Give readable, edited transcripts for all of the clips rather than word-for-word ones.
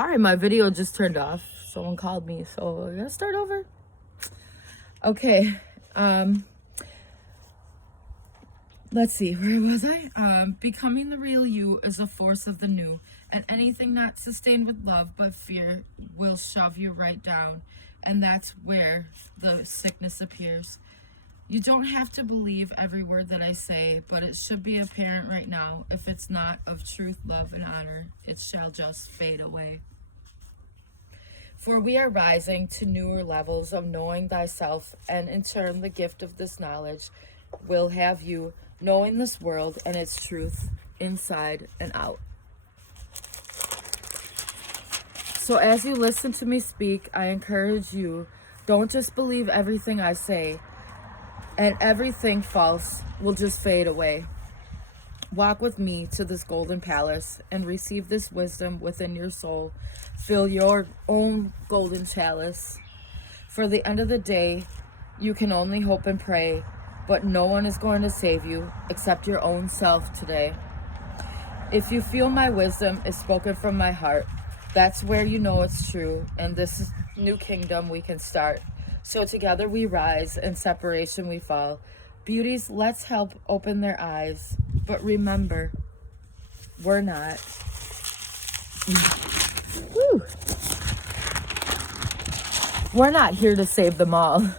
Sorry, my video just turned off. Someone called me, so I gotta start over. Okay. Let's see, where was I? Becoming the real you is a force of the new, and anything not sustained with love but fear will shove you right down, and that's where the sickness appears. You don't have to believe every word that I say, but it should be apparent right now. If it's not of truth, love, and honor, it shall just fade away. For we are rising to newer levels of knowing thyself, and in turn the gift of this knowledge will have you knowing this world and its truth inside and out. So as you listen to me speak, I encourage you, don't just believe everything I say, and everything false will just fade away. Walk with me to this golden palace and receive this wisdom within your soul. Fill your own golden chalice. For the end of the day, you can only hope and pray, but no one is going to save you except your own self today. If you feel my wisdom is spoken from my heart, that's where you know it's true, and this is new kingdom we can start. So together we rise, and separation we fall. Beauties, let's help open their eyes. But remember, we're not. Woo. We're not here to save them all.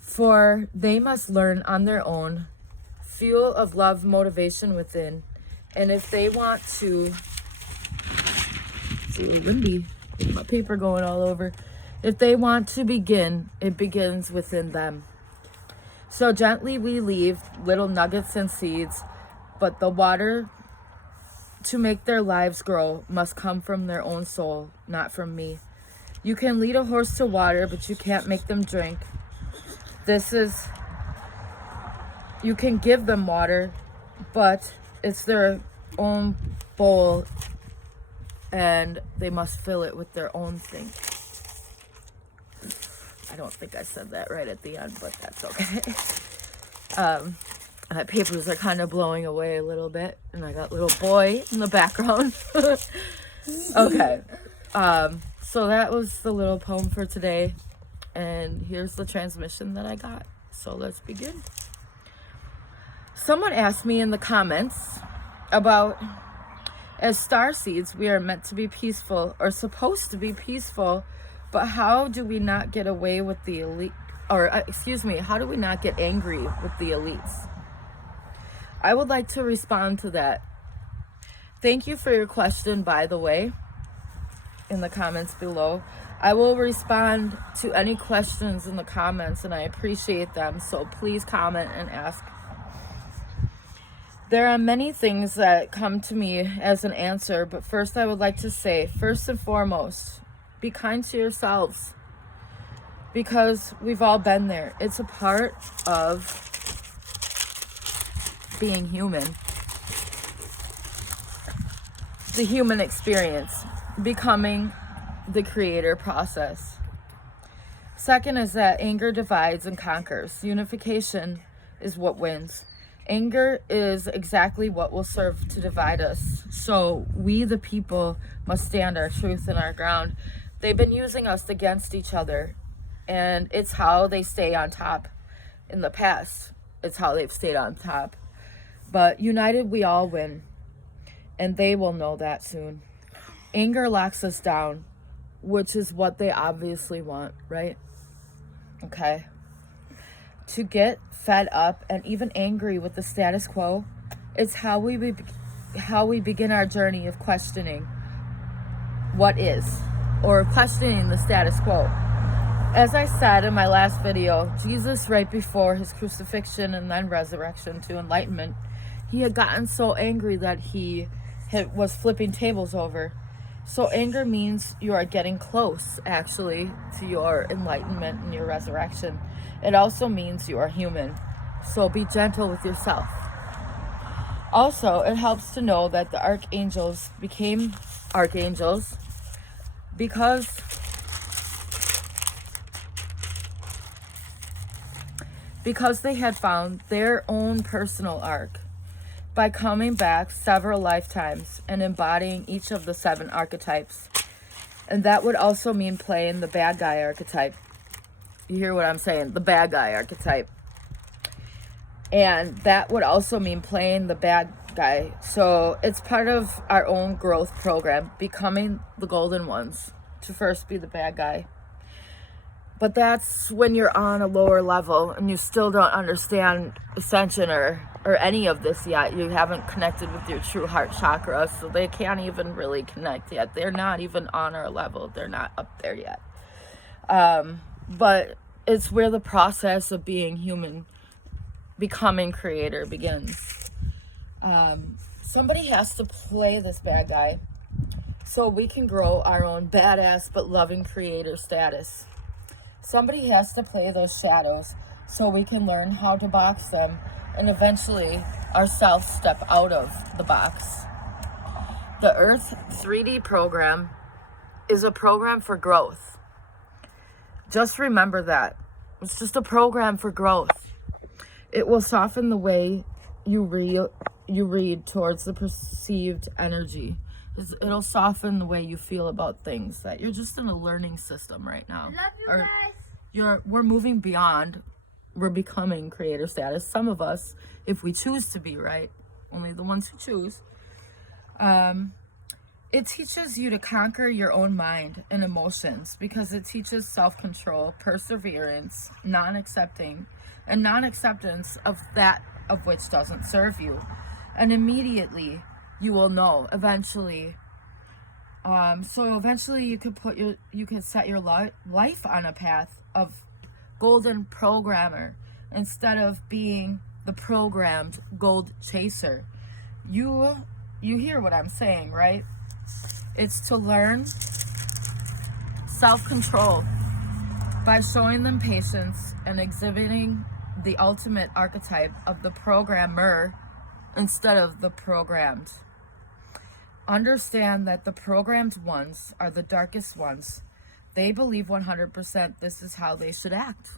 For they must learn on their own, fuel of love, motivation within. And if they want to, it's a little windy, my paper going all over. If they want to begin, it begins within them. So gently we leave little nuggets and seeds, but the water to make their lives grow must come from their own soul, not from me. You can lead a horse to water, but you can't make them drink. You can give them water, but it's their own bowl, and they must fill it with their own thing. I don't think I said that right at the end, but that's okay. My papers are kind of blowing away a little bit, and I got little boy in the background. Okay. So that was the little poem for today, and here's the transmission that I got. So let's begin. Someone asked me in the comments about, as starseeds, we are meant to be peaceful, or supposed to be peaceful, but how do we not get away with the elite, or how do we not get angry with the elites? I would like to respond to that. Thank you for your question, by the way, in the comments below. I will respond to any questions in the comments, and I appreciate them, so please comment and ask. There are many things that come to me as an answer, but first I would like to say, first and foremost, be kind to yourselves, because we've all been there. It's a part of being human, the human experience, becoming the creator process. Second is that anger divides and conquers. Unification is what wins. Anger is exactly what will serve to divide us. So we, the people, must stand our truth and our ground. They've been using us against each other, and it's how they stay on top in the past. It's how they've stayed on top. But united, we all win, and they will know that soon. Anger locks us down, which is what they obviously want, right? Okay. To get fed up and even angry with the status quo, it's how we begin our journey of questioning what is, or questioning the status quo. As I said in my last video, Jesus, right before his crucifixion and then resurrection to enlightenment, he had gotten so angry that he was flipping tables over. So anger means you are getting close, actually, to your enlightenment and your resurrection. It also means you are human. So be gentle with yourself. Also, it helps to know that the archangels became archangels because they had found their own personal arc. By coming back several lifetimes and embodying each of the 7 archetypes, And that would also mean playing the bad guy archetype. You hear what I'm saying? The bad guy archetype. And that would also mean playing the bad guy. So it's part of our own growth program, becoming the golden ones, to first be the bad guy. But that's when you're on a lower level and you still don't understand ascension or any of this yet. You haven't connected with your true heart chakra, so they can't even really connect yet. They're not even on our level. They're not up there yet. But it's where the process of being human, becoming creator begins. Somebody has to play this bad guy so we can grow our own badass but loving creator status. Somebody has to play those shadows so we can learn how to box them and eventually ourselves step out of the box. The Earth 3D program is a program for growth. Just remember that. It's just a program for growth. It will soften the way you read towards the perceived energy. It'll soften the way you feel about things, that you're just in a learning system right now. Love you guys. We're moving beyond, we're becoming creator status. Some of us, if we choose to be, right? Only the ones who choose. It teaches you to conquer your own mind and emotions because it teaches self-control, perseverance, non-acceptance of that of which doesn't serve you. And immediately you will know eventually. So eventually you could set your life on a path of golden programmer instead of being the programmed gold chaser. You hear what I'm saying, right? It's to learn self-control by showing them patience and exhibiting the ultimate archetype of the programmer instead of the programmed. Understand that the programmed ones are the darkest ones. They believe 100% this is how they should act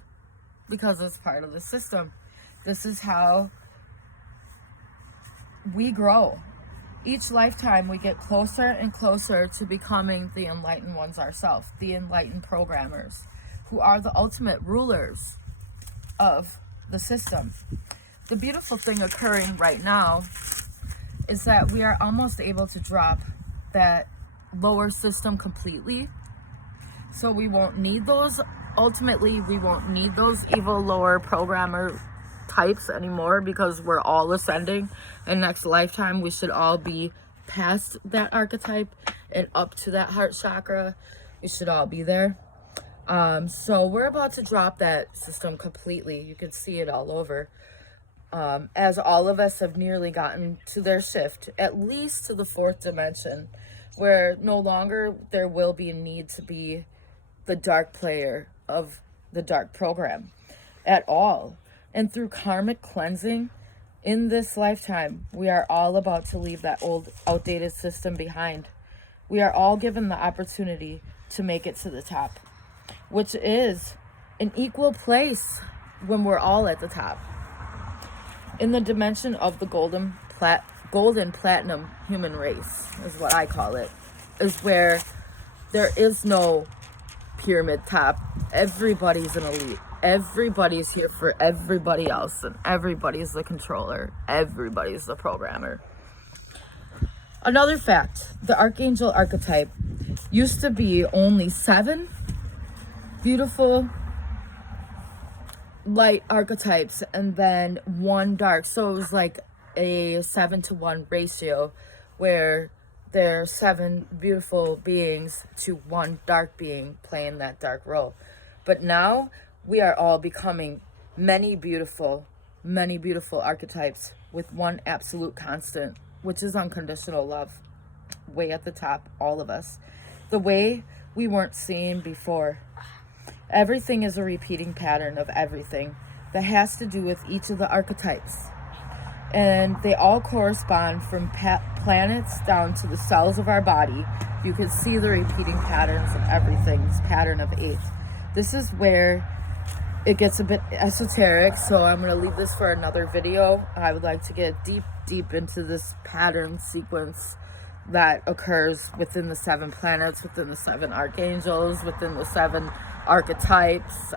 because it's part of the system. This is how we grow. Each lifetime we get closer and closer to becoming the enlightened ones ourselves, the enlightened programmers, who are the ultimate rulers of the system. The beautiful thing occurring right now is that we are almost able to drop that lower system completely. So we won't need those, ultimately we won't need those evil lower programmer types anymore because we're all ascending, and next lifetime we should all be past that archetype and up to that heart chakra. We should all be there. So we're about to drop that system completely. You can see it all over. As all of us have nearly gotten to their shift, at least to the 4th dimension, where no longer there will be a need to be the dark player of the dark program at all. And through karmic cleansing in this lifetime, we are all about to leave that old outdated system behind. We are all given the opportunity to make it to the top, which is an equal place when we're all at the top. In the dimension of the golden platinum human race, is what I call it, is where there is no pyramid top. Everybody's an elite. Everybody's here for everybody else, and everybody's the controller. Everybody's the programmer. Another fact, the archangel archetype used to be only 7 beautiful light archetypes and then 1 dark. So it was like a 7-to-1 ratio where there are 7 beautiful beings to 1 dark being playing that dark role. But now we are all becoming many beautiful archetypes with 1 absolute constant, which is unconditional love. Way at the top, all of us. The way we weren't seeing before. Everything is a repeating pattern of everything that has to do with each of the archetypes. And they all correspond from planets down to the cells of our body. You can see the repeating patterns of everything, this pattern of 8. This is where it gets a bit esoteric, so I'm going to leave this for another video. I would like to get deep into this pattern sequence, that occurs within the 7 planets, within the 7 archangels, within the 7 archetypes.